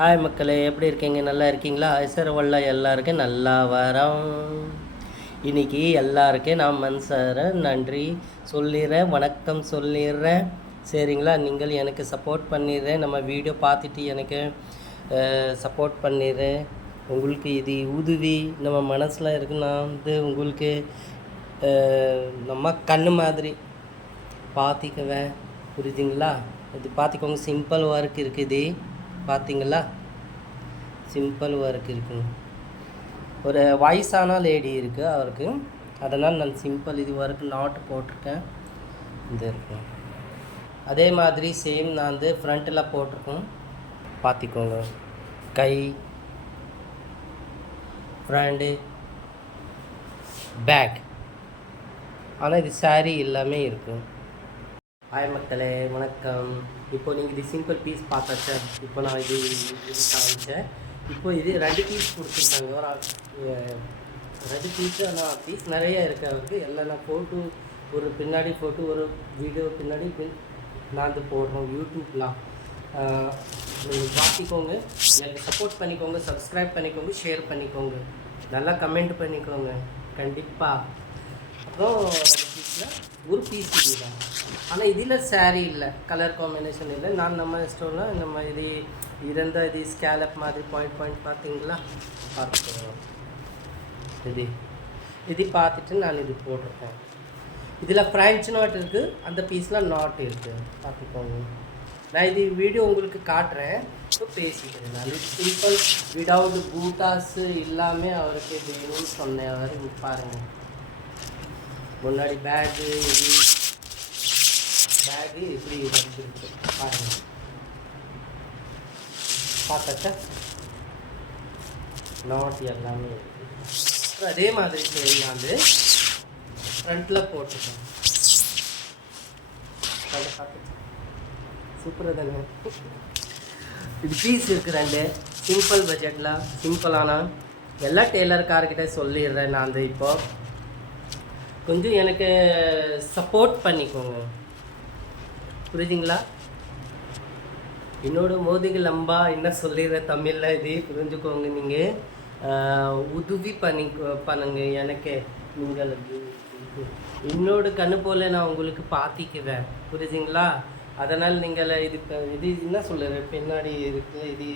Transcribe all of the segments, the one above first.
Hi மக்களே, எப்படி இருக்கீங்க? நல்லா இருக்கீங்களா? ஐசரவல்ல எல்லாருக்கும் நல்லா வரோம். இன்னைக்கு எல்லாருக்கும் நான் மனசார நன்றி சொல்லிடுறேன், வணக்கம் சொல்லிடுறேன். சரிங்களா? நீங்கள் எனக்கு சப்போர்ட் பண்ணிடுறேன். நம்ம வீடியோ பார்த்துட்டு எனக்கு சப்போர்ட் பண்ணிடுறேன். உங்களுக்கு இது உதவி நம்ம மனசில் இருக்கு. நான் வந்து உங்களுக்கு நம்ம கண்ணு மாதிரி பார்த்திக்குவேன். புரியுதுங்களா? இது பார்த்துக்கோங்க. சிம்பிள் ஒர்க் இருக்குது. பார்த்தீங்களா? சிம்பிள் ஒர்க் இருக்குங்க. ஒரு வயசான லேடி இருக்குது அவருக்கு, அதனால் நான் சிம்பிள் இது ஒர்க் நாட்டு போட்டிருக்கேன். இது இருக்கும். அதே மாதிரி சேம் நான் வந்து ஃப்ரண்ட்டில் போட்டிருக்கேன். பார்த்திக்கோங்க. கை, ஃப்ரண்ட்டு, பேக். ஆனால் இது சாரீ எல்லாமே இருக்கும். ஹாய் மக்களே, வணக்கம். இப்போ நீங்கள் இது சிம்பிள் பீஸ் பார்த்தாச்சா? இப்போ நான் இது காமிச்சேன். இப்போ இது 2 பீஸ் கொடுத்துருக்காங்க. ஒரு 2 பீஸு. ஆனால் பீஸ் நிறைய இருக்குது அவருக்கு. எல்லாம் நான் ஃபோட்டோ, ஒரு பின்னாடி ஃபோட்டோ, ஒரு வீடியோ பின்னாடி நான் வந்து போடுறோம் யூடியூப்லாம். நீங்கள் பார்த்திக்கோங்க, எனக்கு சப்போர்ட் பண்ணிக்கோங்க, சப்ஸ்கிரைப் பண்ணிக்கோங்க, ஷேர் பண்ணிக்கோங்க, நல்லா கமெண்ட் பண்ணிக்கோங்க கண்டிப்பாக. அப்புறம் 2 பீஸில் ஒரு பீஸ் இது தான். ஆனால் இதில் சாரீ இல்லை, கலர் காம்பினேஷன் இல்லை. நான் நம்ம ஸ்டோரில் நம்ம இது இருந்தால் இது ஸ்கேலப் மாதிரி பாயிண்ட் பார்த்தீங்களா? பார்த்துக்கோங்க. இது பார்த்துட்டு நான் இது போட்டிருக்கேன். இதில் ஃப்ரெஞ்ச் நாட் இருக்குது, அந்த பீஸில் நாட் இருக்குது. பார்த்துக்கோங்க. நான் இது வீடியோ உங்களுக்கு காட்டுறேன். இப்போ பேசிக்கிறேன். நான் சிம்பிள் விடவுட் பூட்டாஸு எல்லாமே அவருக்கு வேணும்னு சொன்னேன். அவர் பாருங்கள், முன்னாடி பேகு இப்படி வந்துருக்கு பாருங்கள். பார்த்தாச்சா? நாட் எல்லாமே இருக்குது. அதே மாதிரி சரி, நான் வந்து ஃப்ரண்ட்டில் போட்டிருக்கேன். சூப்பராக தானே? இது பீஸ் இருக்குது 2. சிம்பிள் பட்ஜெட்டில் சிம்பிளான எல்லா டெய்லர்கார்கிட்ட சொல்லிடுறேன். நான் வந்து இப்போது கொஞ்சம் எனக்கு சப்போர்ட் பண்ணிக்கோங்க, புரியுதுங்களா? என்னோட மோதிக்கு லம்பா என்ன சொல்லிடுற தமிழில் இது புரிஞ்சுக்கோங்க. நீங்கள் உதவி பண்ணுங்க எனக்கு. நீங்கள் என்னோட கண்ணு போல் நான் உங்களுக்கு பார்த்திக்குவேன், புரியுதுங்களா? அதனால் நீங்கள் இது என்ன சொல்லுற பின்னாடி இருக்குது இது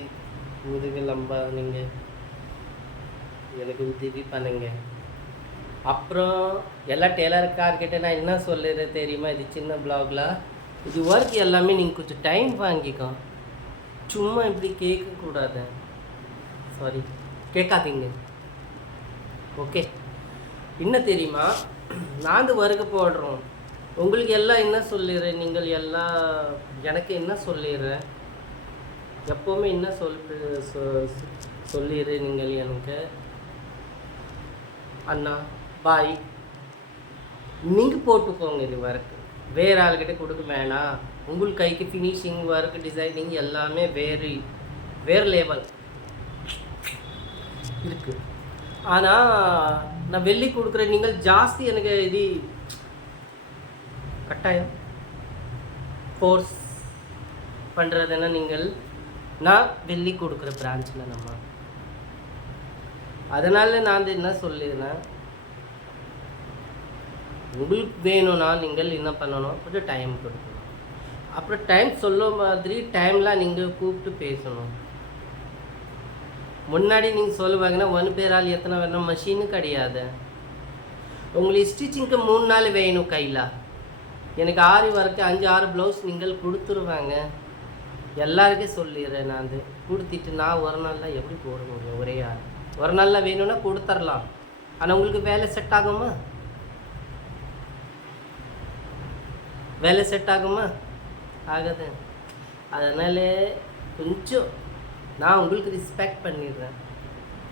முதுகு லம்பா, நீங்கள் எனக்கு உதவி பண்ணுங்க. அப்புறம் எல்லா டெய்லர்கார்கிட்ட நான் என்ன சொல்லுறேன் தெரியுமா? இது சின்ன பிளாகில் இது ஒர்க் எல்லாமே நீங்கள் கொஞ்சம் டைம் வாங்கிக்கோ. சும்மா இப்படி கேட்கக்கூடாது. சாரி, கேட்காதீங்க. ஓகே? என்ன தெரியுமா, நான் வந்து ஒர்க்கு போடுறோம். உங்களுக்கு எல்லாம் என்ன சொல்லிடுறேன், நீங்கள் எல்லாம் எனக்கு என்ன சொல்லிடுறேன், எப்போவுமே என்ன சொல்லிடுறேன் நீங்கள் எனக்கு, அண்ணா பாய் நீங்கள் போட்டுக்கோங்க. இது ஒர்க்கு வேறு ஆள்கிட்ட கொடுக்க வேணாம். உங்கள் கைக்கு ஃபினிஷிங் ஒர்க் டிசைனிங் எல்லாமே வேறு லெவல் இருக்குது. ஆனால் நான் வெள்ளி கொடுக்குறேன். நீங்கள் ஜாஸ்தி எனக்கு இது கட்டாயம் ஃபோர்ஸ் பண்ணுறதுன்னா நீங்கள் நான் வெள்ளி கொடுக்குற பிரான்ச்சில் நம்ம, அதனால் நான் வந்து என்ன சொல்லிடுறேன், உங்களுக்கு வேணும்னா நீங்கள் என்ன பண்ணணும், கொஞ்சம் டைம் கொடுக்கணும். அப்புறம் டைம் சொல்ல மாதிரி டைம்லாம் நீங்கள் கூப்பிட்டு பேசணும். முன்னாடி நீங்கள் சொல்லுவாங்கன்னா 1 பேரால் எத்தனை வேணும், மஷீனு கிடையாது. உங்களுக்கு ஸ்டிச்சிங்க்கு 3 நாள் வேணும் கையில். எனக்கு 6 வரைக்கும் 5-6 ப்ளவுஸ் நீங்கள் கொடுத்துருவாங்க. எல்லாருக்கும் சொல்லிடுறேன். நான் வந்து கொடுத்துட்டு நான் ஒரு நாளில் எப்படி போட முடியும்? ஒரே ஆள் ஒரு நாளில் வேணும்னா கொடுத்துர்லாம். ஆனால் உங்களுக்கு வேலை செட் ஆகுமா? வேலை செட் ஆகுமா? ஆகாது. அதனால் கொஞ்சம் நான் உங்களுக்கு ரெஸ்பெக்ட் பண்ணிடுறேன்.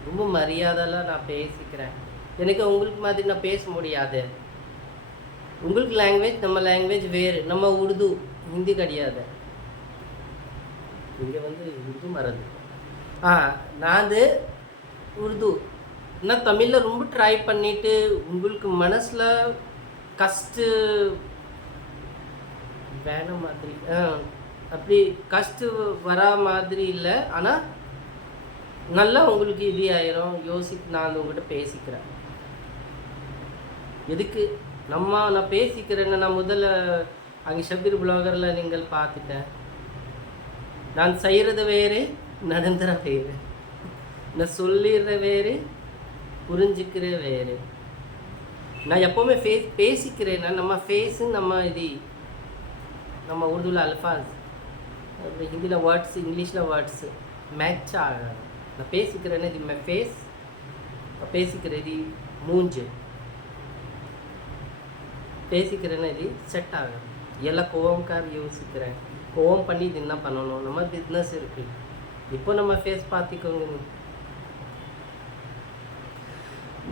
ரொம்ப மரியாதைலாம் நான் பேசிக்கிறேன். எனக்கு உங்களுக்கு மாதிரி நான் பேச முடியாது. உங்களுக்கு லாங்குவேஜ், நம்ம லாங்குவேஜ் வேறு. நம்ம உருது, ஹிந்தி கிடையாது. இங்கே வந்து உருது மறந்து நான் வந்து உருது, நான் தமிழில் ரொம்ப ட்ரை பண்ணிவிட்டு உங்களுக்கு மனசில் கஷ்ட வேண மாதிரி அப்படி கஷ்டம் வரா மாதிரி இல்லை. ஆனால் நல்லா உங்களுக்கு இது ஆயிரும். நான் வந்து உங்கள்கிட்ட பேசிக்கிறேன். எதுக்கு நான் பேசிக்கிறேன்னு நான் முதல்ல அங்கே ஷபீர் ப்ளாகரில் நீங்கள் பார்த்துட்டேன். நான் செய்கிறது வேறு, நடந்துற வேறு. நான் சொல்லிடுற வேறு, புரிஞ்சுக்கிற வேறு. நான் எப்போவுமே பேசிக்கிறேன்னா நம்ம ஃபேஸு நம்ம இது நம்ம உருதுவில் அல்ஃபாஸ், ஹிந்தியில் வேர்ட்ஸ், இங்கிலீஷில் வேர்ட்ஸு மேட்ச் ஆகாது. நான் பேசிக்கிறேன்னா இது ஃபேஸ், பேசிக்கிறது மூஞ்சு, பேசிக்கிறேன்னா இது செட் ஆகும். எல்லாம் கோவம்கார் யோசிக்கிறேன், கோவம் பண்ணி இது என்ன பண்ணணும், நம்ம பிஸ்னஸ் இருக்குது. இப்போ நம்ம ஃபேஸ் பார்த்திக்கோங்க.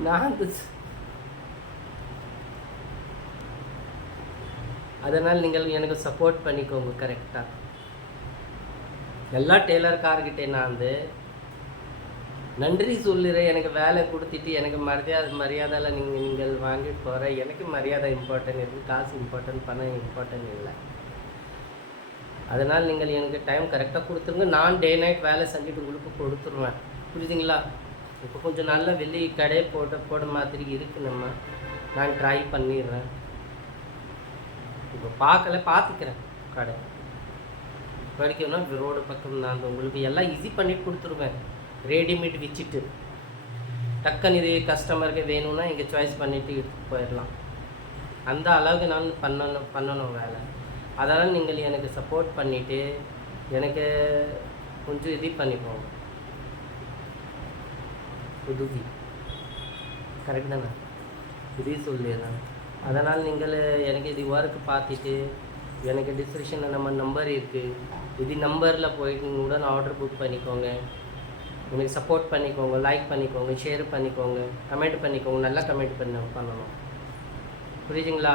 நான் அதனால் நீங்கள் எனக்கு சப்போர்ட் பண்ணிக்கோங்க கரெக்டாக. எல்லா டெய்லர்கார்கிட்டே நான் வந்து நன்றி சொல்லுறேன். எனக்கு வேலை கொடுத்துட்டு எனக்கு மரியாதையில் நீங்கள் வாங்கிட்டு போகிற. எனக்கு மரியாதை இம்பார்ட்டன்ட் இருக்குது, காசு இம்பார்ட்டன்ட், பணம் இம்பார்ட்டன்ட் இல்லை. அதனால் நீங்கள் எனக்கு டைம் கரெக்டாக கொடுத்துருங்க. நான் டே நைட் வேலை செஞ்சுட்டு உங்களுக்கு கொடுத்துருவேன். புரியுதுங்களா? இப்போ கொஞ்சம் நல்ல வெளி கடை போட மாதிரி இருக்குது. நான் ட்ரை பண்ணிடுறேன். இப்போ பார்த்துக்கிறேன் கடை படிக்கணும்னா ரோடு பக்கம் நான் உங்களுக்கு எல்லாம் ஈஸி பண்ணிட்டு கொடுத்துருவேன். ரெடிமேட் வச்சுட்டு டக்குன்னு இது கஸ்டமருக்கு வேணும்னா இங்கே சாய்ஸ் பண்ணிவிட்டு போயிடலாம். அந்த அளவுக்கு நான் பண்ணணும் வேலை. அதனால் நீங்கள் எனக்கு சப்போர்ட் பண்ணிவிட்டு எனக்கு கொஞ்சம் இது பண்ணிப்போங்க. உதவி கரெக்ட் தானே? இது சொல்லிடுறேன். அதனால் நீங்கள் எனக்கு இது ஒர்க் பார்த்துட்டு எனக்கு டிஸ்கிரிப்ஷனில் நம்ம நம்பர் இருக்குது. இது நம்பரில் போயிட்டு நீங்கள் உடனே ஆர்டர் புக் பண்ணிக்கோங்க. எனக்கு சப்போர்ட் பண்ணிக்கோங்க, லைக் பண்ணிக்கோங்க, ஷேர் பண்ணிக்கோங்க, கமெண்ட் பண்ணிக்கோங்க. நல்லா கமெண்ட் பண்ணணும். புரியுதுங்களா?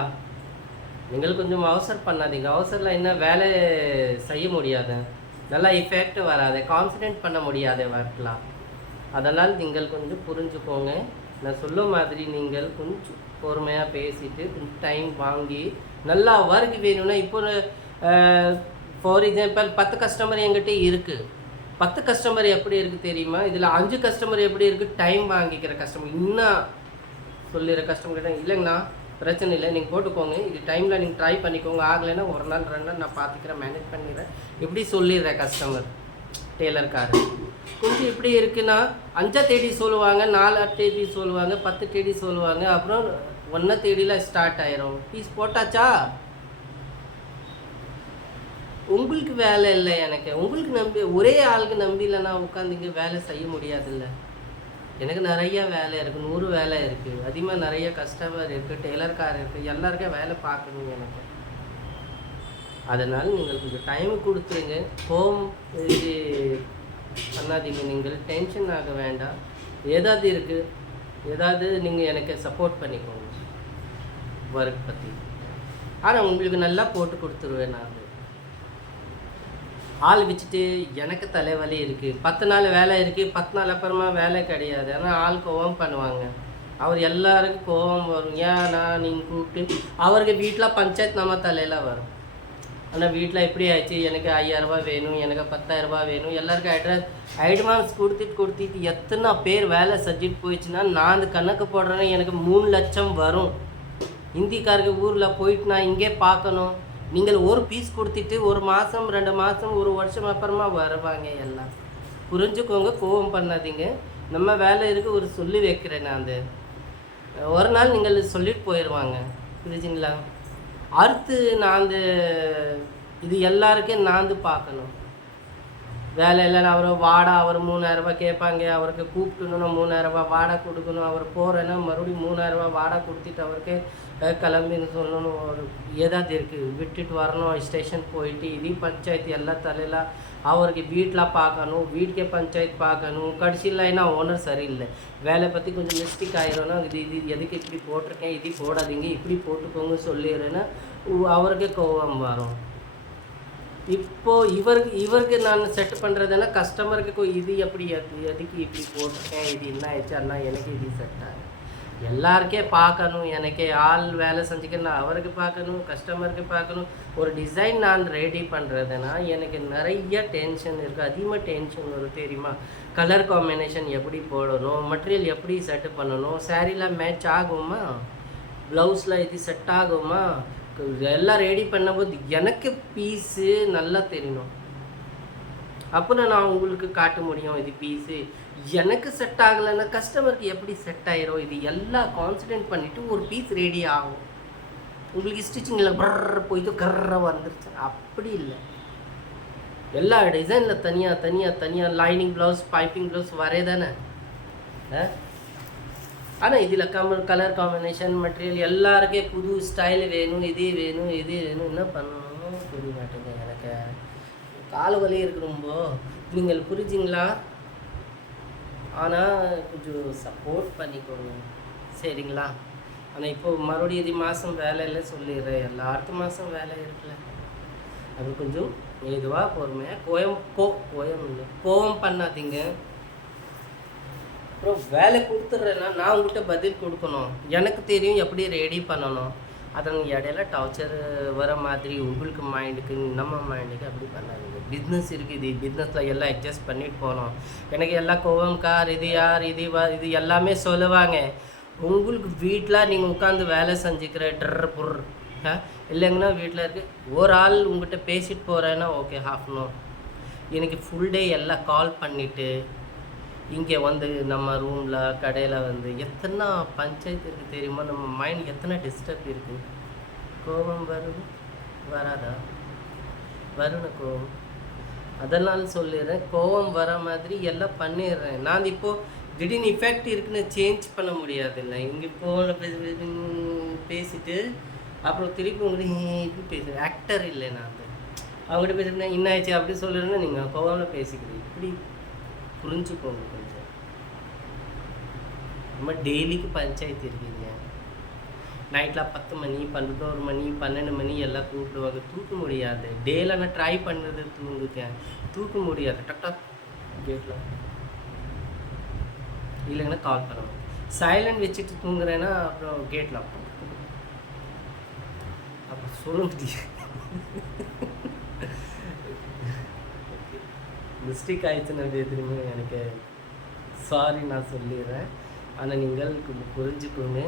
நீங்கள் கொஞ்சம் அவசரம் பண்ணாதீங்க. அவசரில் என்ன வேலை செய்ய முடியாது, நல்லா எஃபெக்ட் வராது, கான்சன்ட்ரேட் பண்ண முடியாத ஒர்க்லாம். அதனால் நீங்கள் கொஞ்சம் புரிஞ்சுக்கோங்க. நான் சொல்ல மாதிரி நீங்கள் கொஞ்சம் பொறுமையாக பேசிட்டு கொஞ்சம் டைம் வாங்கி நல்லா ஒர்க் வேணும்னா இப்போ ஃபார் எக்ஸாம்பிள் 10 கஸ்டமர் என்கிட்ட இருக்குது. 10 கஸ்டமர் எப்படி இருக்குது தெரியுமா? இதில் 5 கஸ்டமர் எப்படி இருக்குது, டைம் வாங்கிக்கிற கஸ்டமர். இன்னும் சொல்லிடுற கஸ்டமர்கிட்ட இல்லைங்கண்ணா பிரச்சனை இல்லை, நீங்கள் போட்டுக்கோங்க, இது டைமில் நீங்கள் ட்ரை பண்ணிக்கோங்க, ஆகலைன்னா 1 நாள் 2 நாள் நான் பார்த்துக்கிறேன், மேனேஜ் பண்ணிடுறேன், இப்படி சொல்லிடுறேன் கஸ்டமர். டெய்லர்காரர் கொஞ்சம் இப்படி இருக்குன்னா 5 தேதி சொல்லுவாங்க, 4 தேதி சொல்லுவாங்க, 10 தேதி சொல்லுவாங்க, அப்புறம் 1 தேதியில் ஸ்டார்ட் ஆயிரும். பீஸ் போட்டாச்சா? உங்களுக்கு வேலை இல்லை, எனக்கு உங்களுக்கு நம்பி ஒரே ஆளுக்கு நம்பியில் நான் உட்காந்துங்க வேலை செய்ய முடியாதுல்ல. எனக்கு நிறையா வேலை இருக்குது, 100 வேலை இருக்குது, அதிகமாக நிறைய கஸ்டமர் இருக்குது, டெய்லர்காரர் இருக்குது, எல்லாருக்கும் வேலை பார்க்கணுங்க எனக்கு. அதனால் நீங்கள் கொஞ்சம் டைம் கொடுத்துருங்க. இது பண்ணாதீங்க, நீங்கள் டென்ஷன் ஆக வேண்டாம். ஏதாவது இருக்குது, ஏதாவது நீங்கள் எனக்கு சப்போர்ட் பண்ணிக்கோங்க ஒர்க் பற்றி. ஆனால் உங்களுக்கு நல்லா போட்டு கொடுத்துருவேன். நான் ஆள் வச்சுட்டு எனக்கு தலைவலி இருக்குது, 10 நாள் வேலை இருக்குது, 10 நாள் அப்புறமா வேலை கிடையாது. ஆனால் ஆள் கோவம் பண்ணுவாங்க. அவர் எல்லாருக்கும் கோவம் வரும். ஏன்னா நீங்கள் கூப்பிட்டு அவருக்கு வீட்டில் பஞ்சாயத்து நம்ம தலையில் வரும். ஆனால் வீட்டில் எப்படி ஆச்சு, எனக்கு 5000 ரூபா வேணும், எனக்கு 10,000 ரூபா வேணும், எல்லாருக்கும் அட்வான்ஸ் கொடுத்துட்டு எத்தனை பேர் வேலை செஞ்சுட்டு போயிடுச்சுன்னா நான் அந்த கணக்கு போடுறேன்னா எனக்கு 3 லட்சம் வரும். ஹிந்திக்காரருக்கு ஊரில் போயிட்டு நான் இங்கே பார்க்கணும். நீங்கள் ஒரு பீஸ் கொடுத்துட்டு 1 மாதம் 2 மாதம் 1 வருஷம் அப்புறமா வருவாங்க. எல்லாம் புரிஞ்சுக்கோங்க, கோவம் பண்ணாதீங்க. நம்ம வேலை இருக்குது, ஒரு சொல்லி வைக்கிறேன். நான் ஒரு நாள் நீங்கள் சொல்லிட்டு போயிடுவாங்க. புரிஞ்சுங்களா? அடுத்து நான் இது எல்லாருக்கும் நான் பார்க்கணும். வேலை இல்லைன்னா அவர் 3000 ரூபா கேட்பாங்க, அவருக்கு கூப்பிட்டுணுன்னா 3000 ரூபா வாடகை கொடுக்கணும். அவர் போகிறேன்னா மறுபடியும் 3000 ரூபா வாடகை கொடுத்துட்டு அவருக்கு கிளம்பின்னு சொல்லணும். ஏதாவது இருக்குது, விட்டுட்டு வரணும், ஸ்டேஷன் போயிட்டு இது பஞ்சாயத்து எல்லாம் தலையில் அவருக்கு வீட்டில் பார்க்கணும், வீட்டுக்கே பஞ்சாயத்து பார்க்கணும். கடைசியில் என்ன ஓனர் சரியில்லை, வேலை பற்றி கொஞ்சம் மிஸ்டேக் ஆகிரும்னா இது எதுக்கு இப்படி போட்டிருக்கேன், இது போடாதீங்க, இப்படி போட்டுக்கோங்க சொல்லிடுறேன்னா அவருக்கு கோவம் வரும். இப்போது இவருக்கு நான் செட் பண்ணுறதுன்னா கஸ்டமருக்கு இது எப்படி எதுக்கு இப்படி போட்டிருக்கேன், இது என்ன ஆயிடுச்சு அண்ணா, எனக்கு இது செட் ஆகும். எல்லாருக்கே பார்க்கணும், எனக்கு ஆள் வேலை செஞ்சுக்கணும், அவருக்கு பார்க்கணும், கஸ்டமருக்கு பார்க்கணும். ஒரு டிசைன் நான் ரெடி பண்ணுறதுனா எனக்கு நிறைய டென்ஷன் இருக்குது, அதிகமாக டென்ஷன் வரும் தெரியுமா? கலர் காம்பினேஷன் எப்படி போடணும், மெட்டீரியல் எப்படி செட் பண்ணணும், சாரீலாம் மேட்ச் ஆகுமா, ப்ளவுஸில் இது செட் ஆகுமா, எல்லாம் ரெடி பண்ணும்போது எனக்கு பீஸு நல்லா தெரியணும். அப்புறம் நான் உங்களுக்கு காட்ட முடியும் இது பீஸு எனக்கு செட் ஆகலைன்னா கஸ்டமருக்கு எப்படி செட் ஆயிரும். இது எல்லாம் கான்சன்ட்ரேட் பண்ணிவிட்டு ஒரு பீஸ் ரெடி ஆகும். உங்களுக்கு ஸ்டிச்சிங்கில் பர்ற போயிட்டு கர்ற வந்துருச்சு அப்படி இல்லை. எல்லா டிசைனில் தனியாக தனியாக தனியாக லைனிங் ப்ளவுஸ் பைப்பிங் ப்ளவுஸ் வரே தானே. ஆனால் இதில் கலர் காம்பினேஷன் மெட்டீரியல் எல்லாருக்கே புது ஸ்டைல் வேணும், இதே வேணும் இதே வேணும். என்ன பண்ணணும் புரிய மாட்டேங்க எனக்கு. கால் வலி இருக்கு ரொம்ப. நீங்கள் புரிஞ்சிங்களா? ஆனால் கொஞ்சம் சப்போர்ட் பண்ணிக்கோங்க சரிங்களா? ஆனால் இப்போது மறுபடியும் இது மாதம் வேலை இல்லை சொல்லிடுறேன். அடுத்த மாதம் வேலை இருக்குல்ல, அது கொஞ்சம் மெதுவாக பொறுமையாக கோயம் இல்லை கோவம் பண்ணாதீங்க. அப்புறம் வேலை கொடுத்துட்றேன்னா நான் உங்கள்கிட்ட பதில் கொடுக்கணும். எனக்கு தெரியும் எப்படி ரெடி பண்ணணும். அதன் இடையில டார்ச்சர் வர மாதிரி உங்களுக்கு மைண்டுக்கு நம்ம மைண்டுக்கு அப்படி பண்ணாதீங்க. பிஸ்னஸ் இருக்குது, பிஸ்னஸில் எல்லாம் அட்ஜஸ்ட் பண்ணிட்டு போகணும். எனக்கு எல்லாம் கோவம் கார் இது யார் இது எல்லாமே சொல்லுவாங்க. உங்களுக்கு வீட்டில் நீங்கள் உட்காந்து வேலை செஞ்சுக்கிற பொருள் இல்லைங்கன்னா வீட்டில் இருக்குது ஒரு ஆள் உங்கள்கிட்ட பேசிட்டு போகிறேன்னா ஓகே ஹாஃப் அன் ஹவர். எனக்கு ஃபுல் டே எல்லாம் கால் பண்ணிவிட்டு இங்கே வந்து நம்ம ரூமில் கடையில் வந்து எத்தனை பஞ்சாயத்து இருக்குது தெரியுமா? நம்ம மைண்ட் எத்தனை டிஸ்டர்ப் இருக்குது. கோபம் வருது வராதா? வருண கோபம். அதனால் சொல்லிடுறேன், கோபம் வர மாதிரி எல்லாம் பண்ணிடுறேன். நான் இப்போது திடீர்னு இஃபெக்ட் இருக்குன்னு சேஞ்ச் பண்ண முடியாது இல்லை. இங்கே பேசிட்டு அப்புறம் திருப்பி உங்களுக்கு இப்படி பேசுகிறேன். ஆக்டர் இல்லை நான். அவங்ககிட்ட பேசுகிறேன் என்ன ஆயிடுச்சு அப்படி சொல்லிடுறேன்னா நீங்கள் கோபம்ல பேசிக்கிறீங்க. இப்படி புரிஞ்சுக்கோங்க கொஞ்சம். நம்ம டெய்லிக்கு பஞ்சாயத்து இருக்கீங்க. நைட்டில் 10 மணி 11 மணி 12 மணி எல்லாம் கூப்பிடுவாங்க. தூக்க முடியாது. டேயில் நான் ட்ரை பண்ணுறது தூங்குக்கேன், தூக்க முடியாது. டக்டாக் கேட்டில் இல்லைங்கன்னா கால் பண்ணுவோம். சைலண்ட் வச்சுட்டு தூங்குறேன்னா அப்புறம் கேட்டில் அப்புறம் சொல்ல முடியாது. மிஸ்டேக் ஆயிடுச்சுன்னு தெரியுமா எனக்கு. சாரி நான் சொல்லிடுறேன். ஆனால் நீங்கள் கொஞ்சம் புரிஞ்சுக்கோங்க.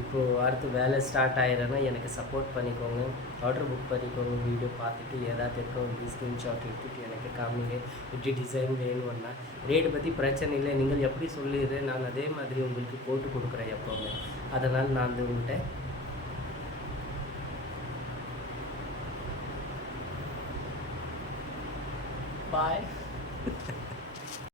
இப்போது அடுத்து வேலை ஸ்டார்ட் ஆகிறேன்னா எனக்கு சப்போர்ட் பண்ணிக்கோங்க. ஆர்டர் புக் பண்ணிக்கோங்க. வீடியோ பார்த்துட்டு ஏதாவது இருக்க ஸ்க்ரீன்ஷாட் எடுத்துகிட்டு எனக்கு காமிங்க. எப்படி டிசைன் வேணும்னா ரேட்டு பற்றி பிரச்சனை இல்லை. நீங்கள் எப்படி சொல்லிடுறேன் நான் அதே மாதிரி உங்களுக்கு போட்டு கொடுக்குறேன் எப்போவுமே. அதனால் நான் வந்து உங்கள்கிட்ட பாய்